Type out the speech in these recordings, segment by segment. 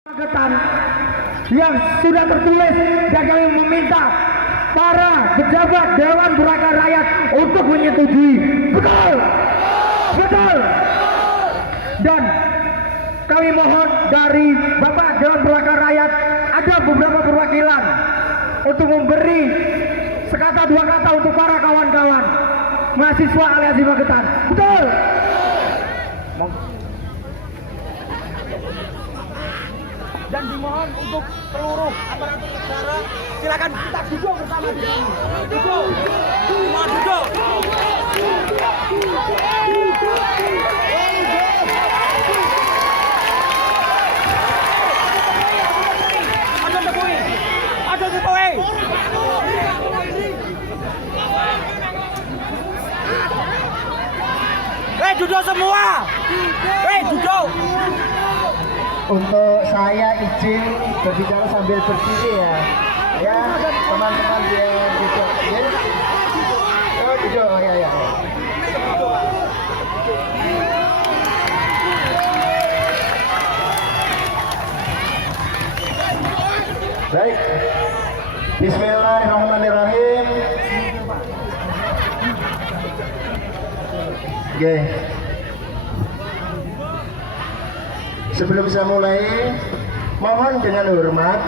Magetan yang sudah tertulis, dan kami meminta para pejabat Dewan Perwakilan Rakyat untuk menyetujui. Betul, betul. Dan kami mohon dari Bapak Dewan Perwakilan Rakyat, ada beberapa perwakilan untuk memberi sekata dua kata untuk para kawan-kawan mahasiswa Aliansi Magetan. Betul. Dan dimohon untuk seluruh aparatur negara, silakan kita duduk bersama di sini. Duduk, mohon duduk. Ada Jokowi, ada Jokowi. Duduk semua. Duduk. Untuk saya izin berbicara sambil berdiri ya. Ya, teman-teman dia duduk. Ya. Oh, duduk ya. Baik. Bismillahirrahmanirrahim. Oke. Sebelum saya mulai, mohon dengan hormat,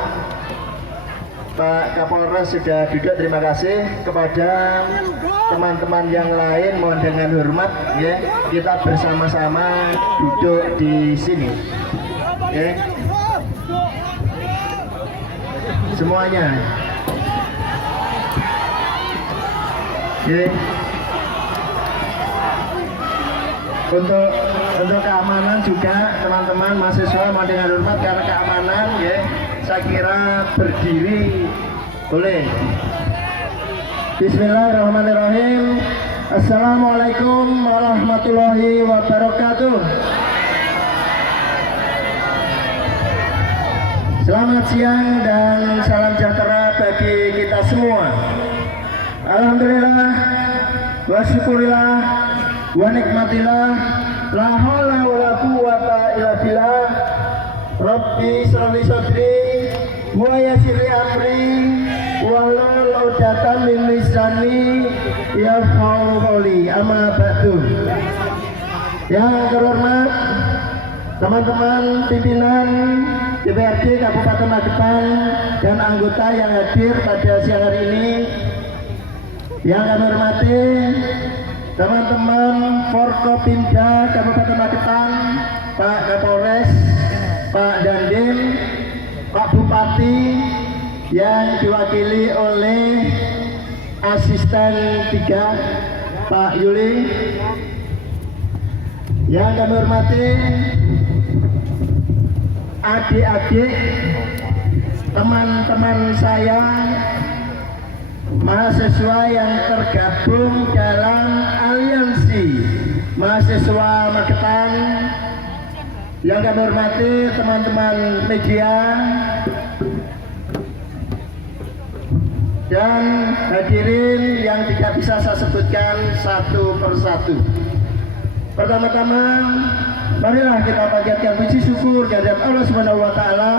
Pak Kapolres sudah duduk, terima kasih. Kepada teman-teman yang lain, mohon dengan hormat, ya, kita bersama-sama duduk di sini, ya. Semuanya, ya. Untuk keamanan juga teman-teman mahasiswa mohon dengan hormat, karena keamanan ya, saya kira berdiri boleh. Bismillahirrahmanirrahim. Assalamualaikum warahmatullahi wabarakatuh. Selamat siang dan salam sejahtera bagi kita semua. Alhamdulillah wa syukurillah wa nikmatillah, la haula wala quwwata illa billah. Rabbi shrah li sadri wa yassir li amri wahlul 'uqdatam min lisani yafqahu qawli. Amma ba'du. Yang terhormat teman-teman pimpinan DPRD Kabupaten Magetan dan anggota yang hadir pada siang hari ini, yang kami hormati teman-teman Forkopimda Kabupaten Magetan, Pak Kapolres, Pak Dandim, Pak Bupati yang diwakili oleh Asisten 3 Pak Yuli, yang kami hormati adik-adik, teman-teman saya mahasiswa yang tergabung dalam Aliansi Mahasiswa Magetan, yang kami hormati teman-teman media dan hadirin yang tidak bisa saya sebutkan satu persatu. Pertama-tama, marilah kita panjatkan puji syukur kehadirat Allah Subhanahu wa taala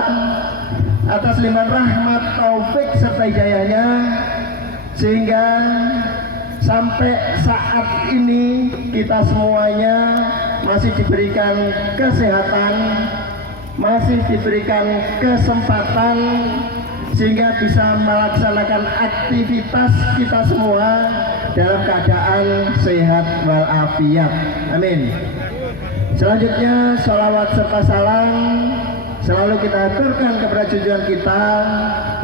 atas limpahan rahmat, taufik serta hidayahnya, sehingga sampai saat ini kita semuanya masih diberikan kesehatan, masih diberikan kesempatan, sehingga bisa melaksanakan aktivitas kita semua dalam keadaan sehat walafiat. Amin. Selanjutnya, sholawat serta salam selalu kita aturkan kepada junjungan kita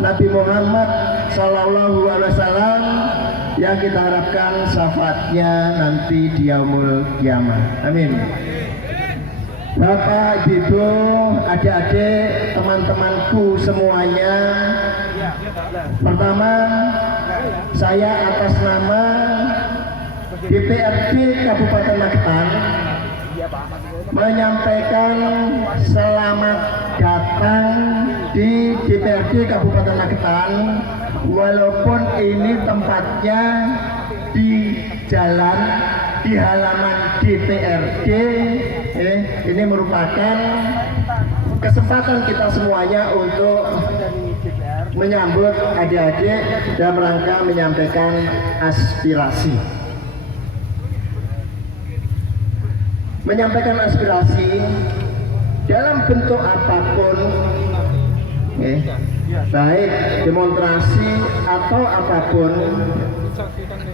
Nabi Muhammad Sallallahu Alaihi Wasallam, yang kita harapkan syafaatnya nanti di yaumul kiamah. Amin. Bapak, Ibu, adik-adik, teman-temanku semuanya, pertama saya atas nama DPRD Kabupaten Magetan menyampaikan selamat datang di DPRD Kabupaten Magetan, walaupun ini tempatnya di jalan di halaman DPRD. Ini merupakan kesempatan kita semuanya untuk menyambut adik-adik dalam rangka menyampaikan aspirasi. Menyampaikan aspirasi dalam bentuk apapun, baik demonstrasi atau apapun,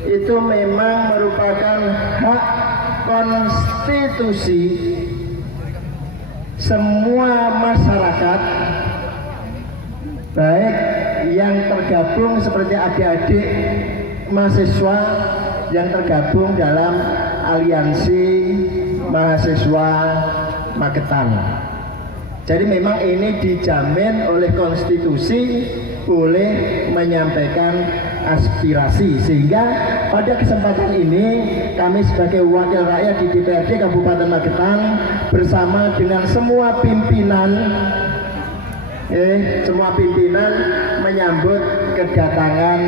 itu memang merupakan hak konstitusi semua masyarakat, baik yang tergabung seperti adik-adik mahasiswa yang tergabung dalam aliansi mahasiswa Magetan. Jadi memang ini dijamin oleh konstitusi boleh menyampaikan aspirasi, sehingga pada kesempatan ini kami sebagai wakil rakyat di DPRD Kabupaten Magetan bersama dengan semua pimpinan menyambut kedatangan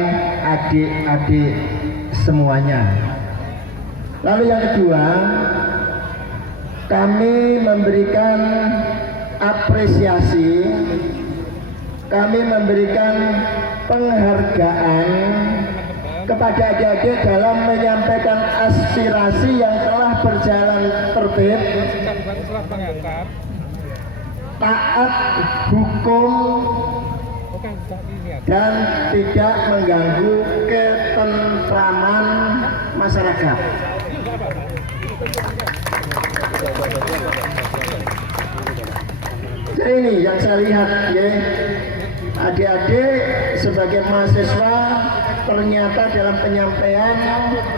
adik-adik semuanya. Lalu yang kedua, kami memberikan apresiasi, kami memberikan penghargaan kepada adik-adik dalam menyampaikan aspirasi yang telah berjalan tertib, taat hukum, dan tidak mengganggu ketentraman masyarakat. Jadi ini yang saya lihat, ya, adik-adik sebagai mahasiswa ternyata dalam penyampaian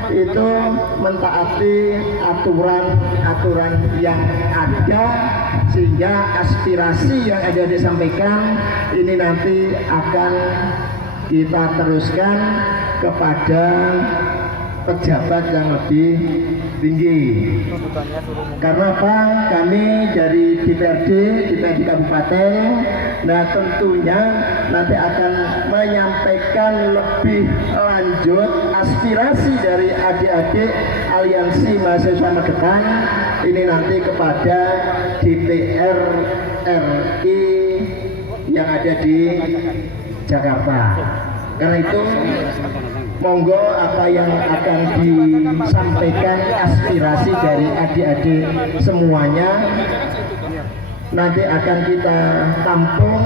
itu mentaati aturan yang ada, sehingga aspirasi yang ada disampaikan ini nanti akan kita teruskan kepada pejabat yang lebih tinggi. Karena apa? Kami dari DPRD Kabupaten, nah tentunya nanti akan menyampaikan lebih lanjut aspirasi dari adik-adik aliansi mahasiswa Magetan ini nanti kepada DPR RI yang ada di Jakarta. Karena itu monggo apa yang akan disampaikan aspirasi dari adik-adik semuanya nanti akan kita tampung,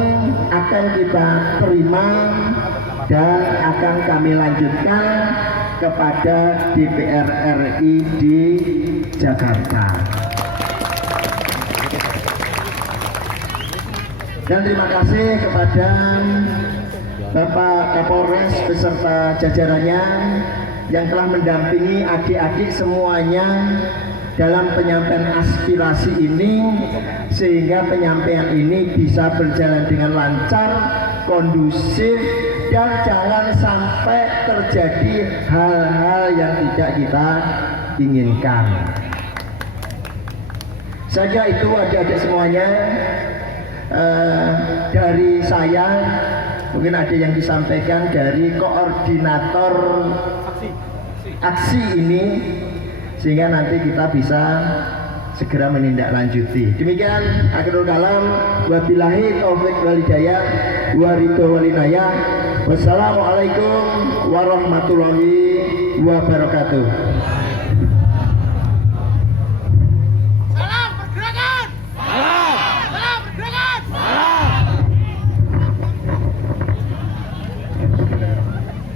akan kita terima, dan akan kami lanjutkan kepada DPR RI di Jakarta. Dan terima kasih kepada Bapak Kapolres beserta jajarannya yang telah mendampingi adik-adik semuanya dalam penyampaian aspirasi ini, sehingga penyampaian ini bisa berjalan dengan lancar, kondusif, dan jangan sampai terjadi hal-hal yang tidak kita inginkan. Saya kira itu adik-adik semuanya. Dari saya mungkin ada yang disampaikan dari koordinator aksi ini, sehingga nanti kita bisa segera menindaklanjuti. Demikian akhirul kalam, wabillahi taufik wal hidayah, wa ridho wal inayah. Wassalamualaikum warahmatullahi wabarakatuh.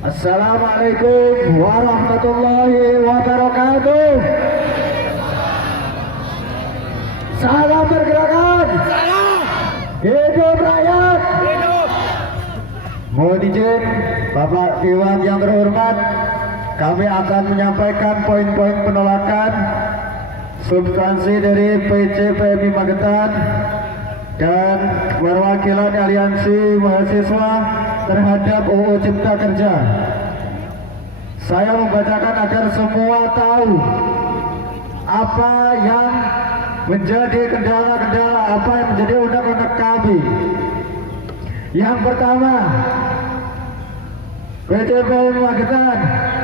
Assalamualaikum warahmatullahi wabarakatuh. Salam pergerakan. Hidup rakyat. Mohon izin Bapak Iwan yang terhormat, kami akan menyampaikan poin-poin penolakan substansi dari PCPMI Magetan dan perwakilan aliansi mahasiswa terhadap UU Cipta Kerja. Saya membacakan agar semua tahu apa yang menjadi kendala-kendala, apa yang menjadi undang-undang kami. Yang pertama, PCPMI Magetan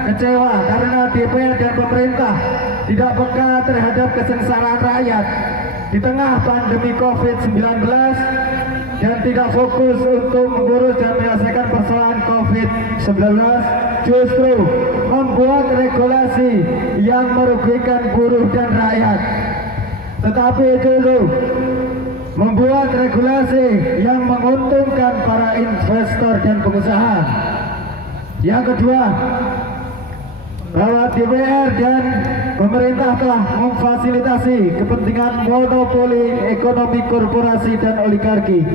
kecewa karena DPR dan pemerintah tidak peka terhadap kesengsaraan rakyat. di tengah pandemi COVID-19 dan tidak fokus untuk mengurus dan menyelesaikan persoalan COVID-19, justru membuat regulasi yang merugikan buruh dan rakyat. Tetapi justru membuat regulasi yang menguntungkan para investor dan pengusaha. Yang kedua, bahwa DPR dan pemerintah telah memfasilitasi kepentingan monopoli ekonomi korporasi dan oligarki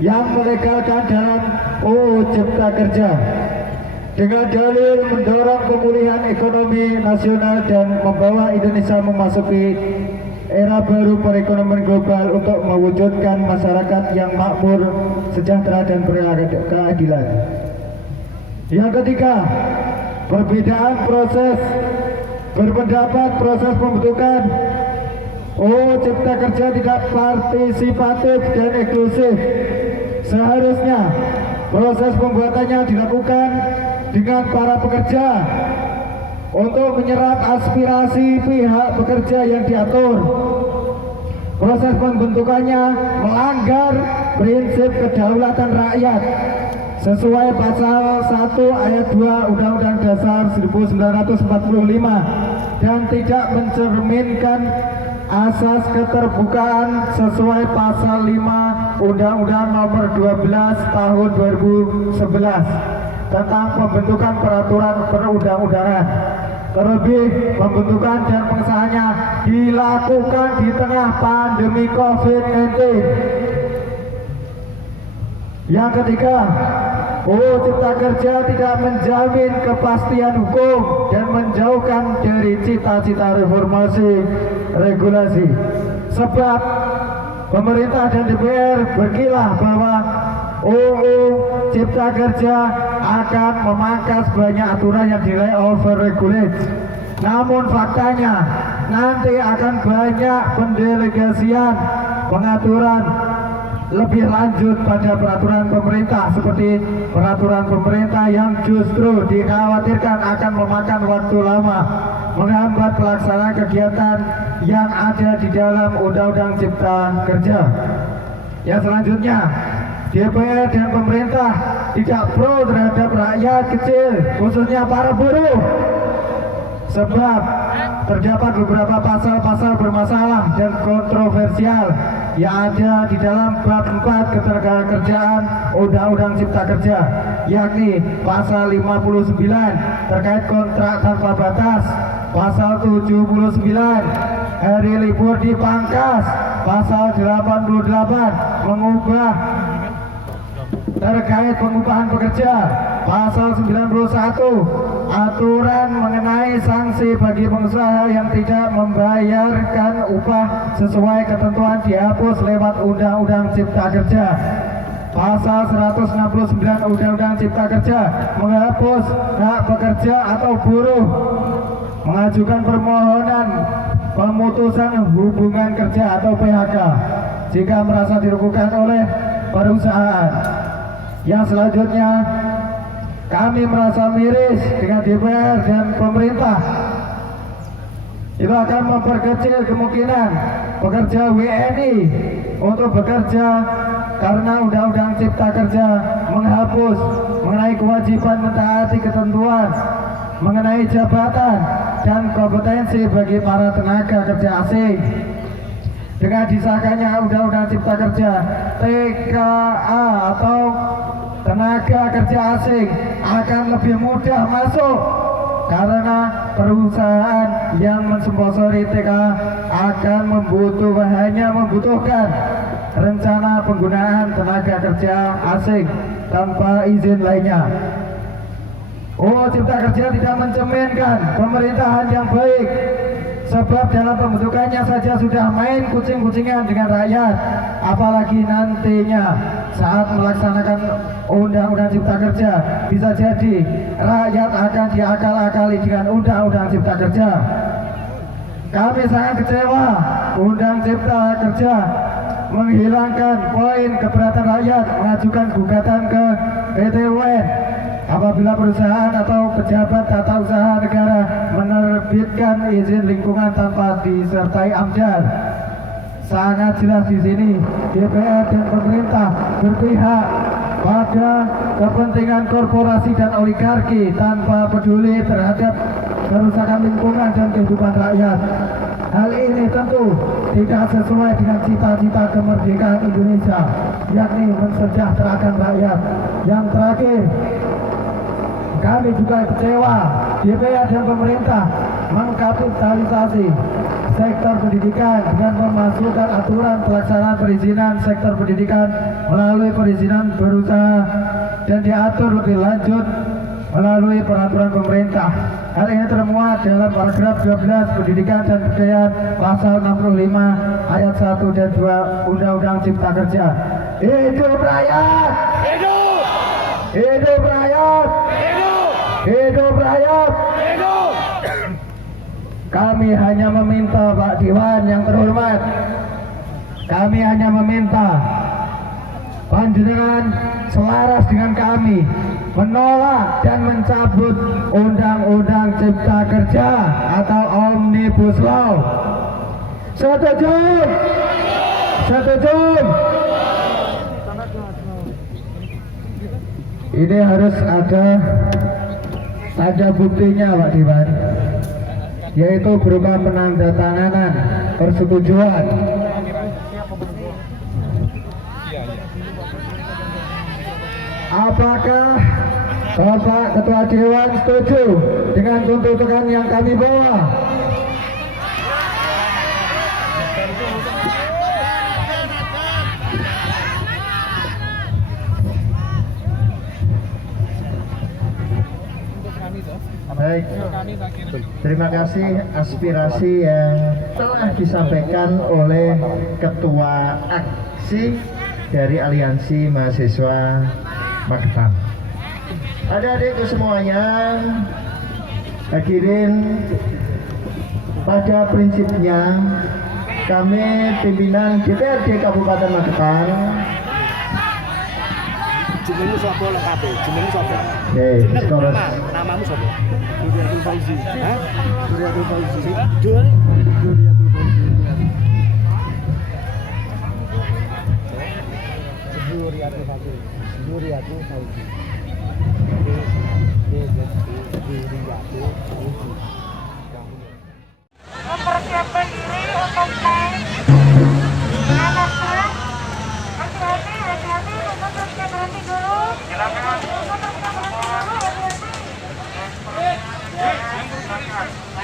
yang melegalkan dalam UU Cipta Kerja dengan dalil mendorong pemulihan ekonomi nasional dan membawa Indonesia memasuki era baru perekonomian global untuk mewujudkan masyarakat yang makmur, sejahtera dan berkeadilan. Yang ketiga, perbedaan proses berpendapat proses pembentukan UU Cipta Kerja tidak partisipatif dan eksklusif. Seharusnya proses pembuatannya dilakukan dengan para pekerja untuk menyerap aspirasi pihak pekerja yang diatur. Proses pembentukannya melanggar prinsip kedaulatan rakyat sesuai pasal 1 ayat 2 Undang-Undang Dasar 1945 dan tidak mencerminkan asas keterbukaan sesuai pasal 5 Undang-Undang Nomor 12 Tahun 2011 tentang pembentukan peraturan perundang-undangan. Terlebih, pembentukan dan pengesahannya dilakukan di tengah pandemi COVID-19. Yang ketiga, UU Cipta Kerja tidak menjamin kepastian hukum dan menjauhkan dari cita-cita reformasi regulasi. Sebab pemerintah dan DPR berkilah bahwa UU Cipta Kerja akan memangkas banyak aturan yang dinilai over-regulate. Namun faktanya nanti akan banyak pendelegasian pengaturan lebih lanjut pada peraturan pemerintah, seperti peraturan pemerintah yang justru dikhawatirkan akan memakan waktu lama, menghambat pelaksanaan kegiatan yang ada di dalam Undang-Undang Cipta Kerja. Yang selanjutnya, DPR dan pemerintah tidak pro terhadap rakyat kecil, khususnya para buruh. Sebab terdapat beberapa pasal-pasal bermasalah dan kontroversial yang ada di dalam bab 4 ketenagakerjaan Undang-Undang Cipta Kerja, yakni pasal 59 terkait kontrak tanpa batas, pasal 79 hari libur dipangkas, pasal 88 mengubah terkait pengupahan pekerja, pasal 91 aturan mengenai sanksi bagi pengusaha yang tidak membayarkan upah sesuai ketentuan dihapus lewat Undang-Undang Cipta Kerja. Pasal 169 Undang-Undang Cipta Kerja menghapus hak pekerja atau buruh mengajukan permohonan pemutusan hubungan kerja atau PHK jika merasa dirugikan oleh perusahaan. Yang selanjutnya, kami merasa miris dengan DPR dan pemerintah. Itu akan memperkecil kemungkinan pekerja WNI untuk bekerja karena Undang-Undang Cipta Kerja menghapus mengenai kewajiban mentaati ketentuan mengenai jabatan dan kompetensi bagi para tenaga kerja asing. Dengan disahkannya Undang-Undang Cipta Kerja, TKA atau tenaga kerja asing akan lebih mudah masuk karena perusahaan yang mensponsori TKA akan hanya membutuhkan rencana penggunaan tenaga kerja asing tanpa izin lainnya. UU Cipta Kerja tidak mencerminkan pemerintahan yang baik, sebab dalam pembentukannya saja sudah main kucing-kucingan dengan rakyat, apalagi nantinya saat melaksanakan Undang-Undang Cipta Kerja bisa jadi rakyat akan diakal-akali dengan Undang-Undang Cipta Kerja. Kami sangat kecewa Undang Cipta Kerja menghilangkan poin keberatan rakyat mengajukan gugatan ke PT UN apabila perusahaan atau pejabat tata usaha negara menerbitkan izin lingkungan tanpa disertai AMDAL. sangat jelas di sini. DPR dan pemerintah berpihak pada kepentingan korporasi dan oligarki tanpa peduli terhadap kerusakan lingkungan dan kehidupan rakyat. Hal ini tentu tidak sesuai dengan cita-cita kemerdekaan Indonesia, yakni mensejahterakan rakyat. Yang terakhir, kami juga kecewa DPR dan pemerintah mengkapitalisasi sektor pendidikan dengan memasukkan aturan pelaksanaan perizinan sektor pendidikan melalui perizinan berusaha dan diatur lebih lanjut melalui peraturan pemerintah. Hal ini termuat dalam paragraf 12 Pendidikan dan Kebudayaan pasal 65 ayat 1 dan 2 Undang-Undang Cipta Kerja. Hidup rakyat! Hidup! Hidup rakyat! Hidup! Hidup rakyat! Hidup! Kami hanya meminta Pak Dewan yang terhormat, kami hanya meminta panjenengan selaras dengan kami menolak dan mencabut Undang-Undang Cipta Kerja atau Omnibus Law. Setuju? Setuju? Ini harus ada tanda buktinya Pak Dewan, yaitu berupa penandatanganan persetujuan. Apakah Bapak Ketua Dewan setuju dengan tuntutan yang kami bawa? Baik, terima kasih aspirasi yang telah disampaikan oleh Ketua Aksi dari Aliansi Mahasiswa Magetan. Adik-adikku semuanya, hadirin, pada prinsipnya kami pimpinan DPRD Kabupaten Magetan. Jenengmu sapa lengkape? Jenengmu sapa? Terus Namamu sapa? Duriatul Fauzi. Hah? Duriatul Fauzi. Duriatul Fauzi. Duriatul Fauzi. Mempersiapkan diri untuk naik anak-anak. Hati-hati, untuk terusnya berhenti dulu. Silakan. Untuk terusnya berhenti dulu, hati-hati. Hati-hati.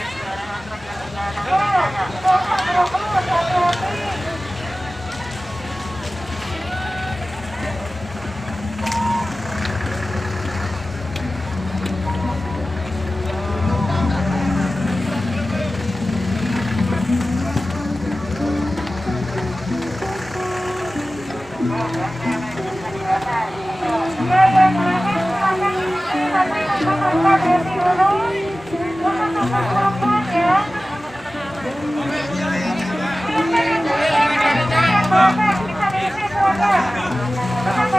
Bisa